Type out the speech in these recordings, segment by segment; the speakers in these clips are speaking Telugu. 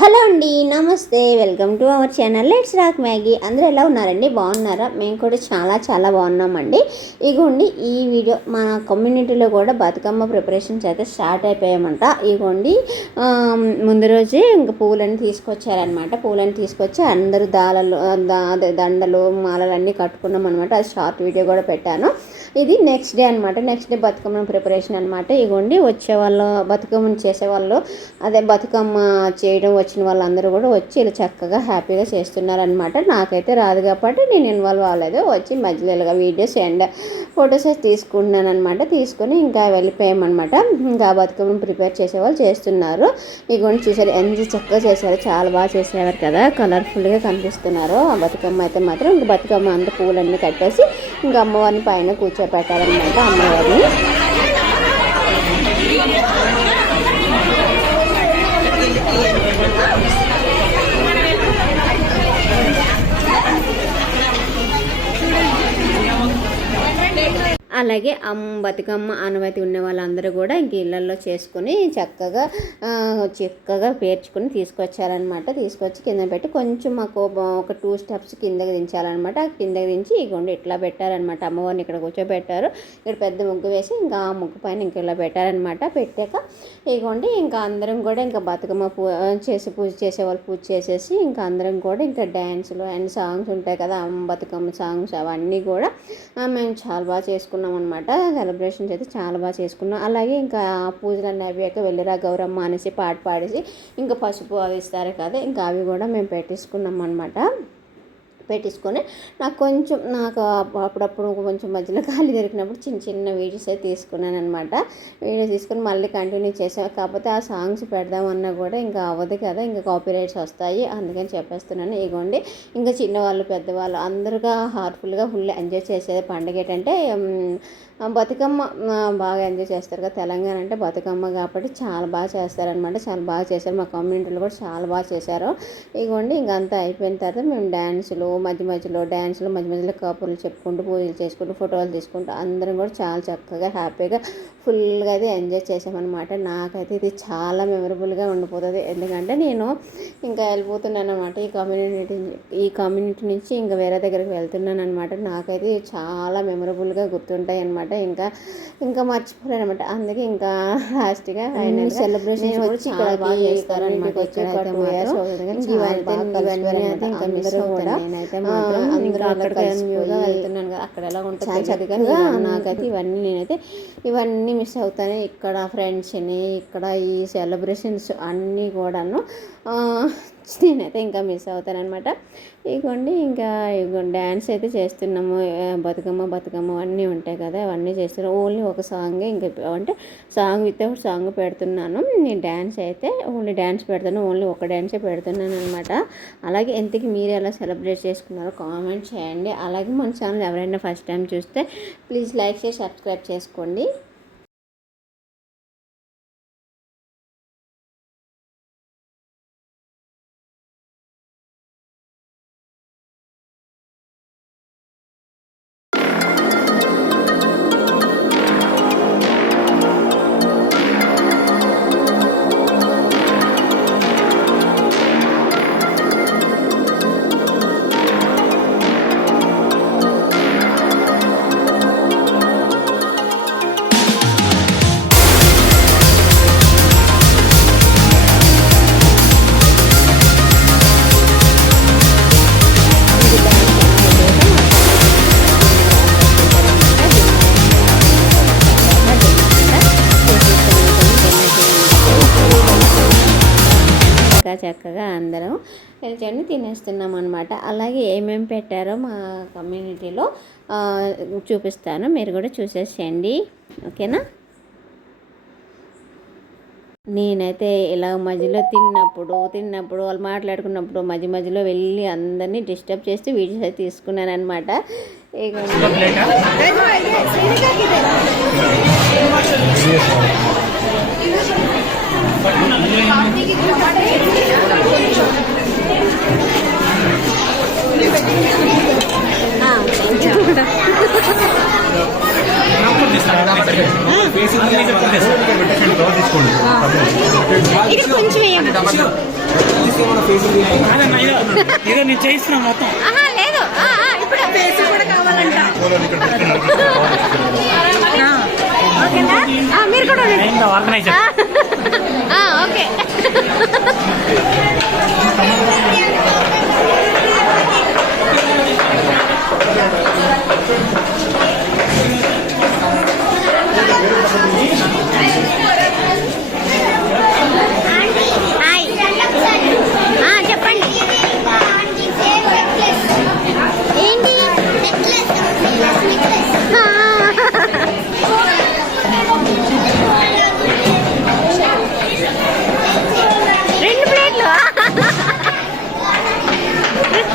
హలో అండి నమస్తే. Welcome to our channel. Let's rock Maggie. అందరూ ఎలా ఉన్నారండి? బాగున్నారా? మేము కూడా చాలా చాలా బాగున్నామండి. ఇగోండి ఈ వీడియో మన కమ్యూనిటీలో కూడా బతుకమ్మ ప్రిపరేషన్స్ అయితే స్టార్ట్ అయిపోయామంట. ఇగోండి ముందు రోజే ఇంకా పూలని తీసుకొచ్చారనమాట పూలని తీసుకొచ్చి అందరూ దాలలో దా- దండలు మాలలు అన్నీ కట్టుకున్నాం అనమాట అది షార్ట్ వీడియో కూడా పెట్టాను. ఇది నెక్స్ట్ డే అనమాట నెక్స్ట్ డే బతుకమ్మ ప్రిపరేషన్ అనమాట ఇగోండి వచ్చే వాళ్ళు బతుకమ్మను చేసే వాళ్ళు అదే బతుకమ్మ చేయడం వచ్చిన వాళ్ళందరూ కూడా వచ్చి ఇలా చక్కగా హ్యాపీగా చేస్తున్నారనమాట నాకైతే రాదు కాబట్టి నేను ఇన్వాల్వ్ అవ్వలేదు. వచ్చి మధ్యలో ఇలాగా వీడియోస్ అండ్ ఫొటోస్ తీసుకుంటున్నాను అనమాట తీసుకొని ఇంకా వెళ్ళిపోయామన్నమాట. ఇంకా బతుకమ్మను ప్రిపేర్ చేసేవాళ్ళు చేస్తున్నారు. ఇగోండి చూసారు ఎంత చక్కగా చేశారు. చాలా బాగా చేసేవారు కదా. కలర్ఫుల్గా కనిపిస్తున్నారు. ఆ బతుకమ్మ అయితే మాత్రం ఇంకా బతుకమ్మ అంత పూలన్నీ కట్టేసి ఇంకా అమ్మవారిని పైన కూర్చోపెట్టారనమాట అమ్మవారిని అలాగే అమ్మ బతుకమ్మ అనుమతి ఉన్న వాళ్ళందరూ కూడా ఇంక ఇళ్ళల్లో చేసుకొని చక్కగా చక్కగా పేర్చుకొని తీసుకొచ్చారనమాట తీసుకొచ్చి కింద పెట్టి కొంచెం మాకు ఒక- టూ స్టెప్స్ కిందకి దించాలన్నమాట. కిందకి దించి ఇగోండి ఇట్లా పెట్టారనమాట అమ్మవారిని ఇక్కడ కూర్చోబెట్టారు. ఇక్కడ పెద్ద ముగ్గు వేసి ఇంకా ఆ ముగ్గు పైన ఇంక ఇలా పెట్టారనమాట పెట్టాక ఇగోండి ఇంకా అందరం కూడా ఇంకా బతుకమ్మ పూ చేసి పూజ చేసేవాళ్ళు పూజ చేసేసి ఇంకా అందరం కూడా ఇంకా డ్యాన్సులు అండ్ సాంగ్స్ ఉంటాయి కదా అమ్మ బతుకమ్మ సాంగ్స్ అవన్నీ కూడా మేము చాలా బాగా చేసుకున్నాం అనమాట సెలబ్రేషన్స్ అయితే చాలా బాగా చేసుకున్నాం. అలాగే ఇంకా పూజలన్నీ పూజలు అన్నీ వెళ్ళిరా గౌరమ్మ అనేసి పాట పాడేసి ఇంకా పసుపు అవి ఇస్తారు కదా ఇంకా అవి కూడా మేము పెట్టేసుకున్నాం అనమాట పెట్టించుకొని నాకు కొంచెం నాకు అప్పుడప్పుడు కొంచెం మధ్యలో ఖాళీ దొరికినప్పుడు చిన్న చిన్న వీడియోస్ అయితే తీసుకున్నాను అనమాట వీడియో తీసుకొని మళ్ళీ కంటిన్యూ చేసాను కాకపోతే ఆ సాంగ్స్ పెడదామన్నా కూడా ఇంకా అవ్వదు కదా ఇంకా కాపీ రైట్స్ వస్తాయి. అందుకని చెప్పేస్తున్నాను. ఇగోండి ఇంకా చిన్నవాళ్ళు పెద్దవాళ్ళు అందరుగా హార్ట్ఫుల్గా ఫుల్ ఎంజాయ్ చేసేది పండుగ ఏంటంటే బతుకమ్మ బాగా ఎంజాయ్ చేస్తారు కదా తెలంగాణ అంటే బతుకమ్మ కాబట్టి చాలా బాగా చేస్తారనమాట చాలా బాగా చేశారు మా కమ్యూనిటీలో కూడా చాలా బాగా చేశారు. ఇగోండి ఇంక అంతా అయిపోయిన తర్వాత మేము డ్యాన్సులు మధ్య మధ్యలో డ్యాన్సులు మధ్య మధ్యలో కబుర్లు చెప్పుకుంటూ పూజలు చేసుకుంటూ ఫోటోలు తీసుకుంటూ అందరం కూడా చాలా చక్కగా హ్యాపీగా ఫుల్గా అయితే ఎంజాయ్ చేసామన్నమాట. నాకైతే ఇది చాలా మెమరబుల్గా ఉండిపోతుంది. ఎందుకంటే నేను ఇంకా వెళ్ళిపోతున్నాను అనమాట ఈ కమ్యూనిటీ ఈ కమ్యూనిటీ నుంచి ఇంకా వేరే దగ్గరికి వెళ్తున్నాను అనమాట నాకైతే చాలా మెమరబుల్గా గుర్తుంటాయి అనమాట ఇంకా ఇంకా మర్చిపోలేను అనమాట అందుకే ఇంకా లాస్ట్గా సెలబ్రేషన్ వచ్చి ఇక్కడ బాగా చేస్తారనమాట ఇవన్నీ అయితే ఇంకా మిస్ కూడా. నేనైతే మాత్రం అందరూ అక్కడికి వెళ్తున్నాను కదా అక్కడ ఎలా ఉంటుంది చక్కగా నాకైతే ఇవన్నీ నేనైతే ఇవన్నీ మిస్ అవుతాను ఇక్కడ ఫ్రెండ్స్ని ఇక్కడ ఈ సెలబ్రేషన్స్ అన్నీ కూడాను ఆ, నేనైతే ఇంకా మిస్ అవుతాను అనమాట ఇగోండి ఇంకా ఇగో డ్యాన్స్ అయితే చేస్తున్నాము. బతుకమ్మ బతుకమ్మ అన్నీ ఉంటాయి కదా అవన్నీ చేస్తున్నాం. ఓన్లీ ఒక సాంగే ఇంకా అంటే సాంగ్ వితౌట్ సాంగ్ పెడుతున్నాను. నేను డ్యాన్స్ అయితే ఓన్లీ డ్యాన్స్ పెడతాను. ఓన్లీ ఒక డ్యాన్సే పెడుతున్నాను అనమాట అలాగే ఎంతకి మీరు ఎలా సెలబ్రేట్ చేసుకున్నారో కామెంట్ చేయండి. అలాగే మన ఛానల్ ఎవరైనా ఫస్ట్ టైం చూస్తే ప్లీజ్ లైక్ చేసి సబ్స్క్రైబ్ చేసుకోండి. చక్కగా అందరం కలిసి తినేస్తున్నాం అనమాట అలాగే ఏమేమి పెట్టారో మా కమ్యూనిటీలో చూపిస్తాను. మీరు కూడా చూసేసేయండి. ఓకేనా? నేనైతే ఇలా మధ్యలో తిన్నప్పుడు తిన్నప్పుడు వాళ్ళు మాట్లాడుకున్నప్పుడు మధ్య మధ్యలో వెళ్ళి అందరినీ డిస్టర్బ్ చేస్తూ వీడియోస్ అయితే తీసుకున్నాను అనమాట ఇక కొంచెం ఫేస్ ఇదో ఇదో నేను చేయిస్తున్నా మొత్తం. ఆహా లేదు. ఇప్పుడు. కూడా కావాలంట. ఓకేనా? ఆ, మీరు కూడా ఉండండి. అయిందా ఆర్గనైజర్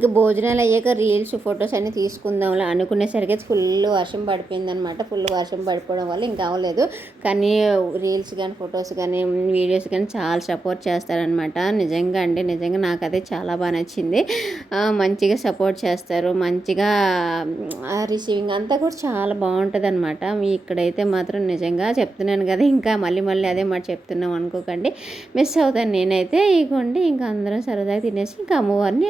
ఇంకా భోజనాలు అయ్యాక రీల్స్ ఫొటోస్ అన్నీ తీసుకుందాంలే అనుకునేసరికి ఫుల్ వర్షం పడిపోయింది అనమాట ఫుల్ వర్షం పడిపోవడం వల్ల ఇంకా అవ్వలేదు. కానీ రీల్స్ కానీ ఫొటోస్ కానీ వీడియోస్ కానీ చాలా సపోర్ట్ చేస్తారనమాట నిజంగా అండి నిజంగా నాకు అదే చాలా బాగా నచ్చింది. మంచిగా సపోర్ట్ చేస్తారు. మంచిగా రిసీవింగ్ అంతా కూడా చాలా బాగుంటుంది అనమాట మీ ఇక్కడైతే మాత్రం నిజంగా చెప్తున్నాను కదా ఇంకా మళ్ళీ మళ్ళీ అదే మాట చెప్తున్నాం అనుకోకండి. మిస్ అవుతాను నేనైతే. ఇగోండి ఇంకా అందరం సరదాగా తినేసి ఇంకా అమ్మవారిని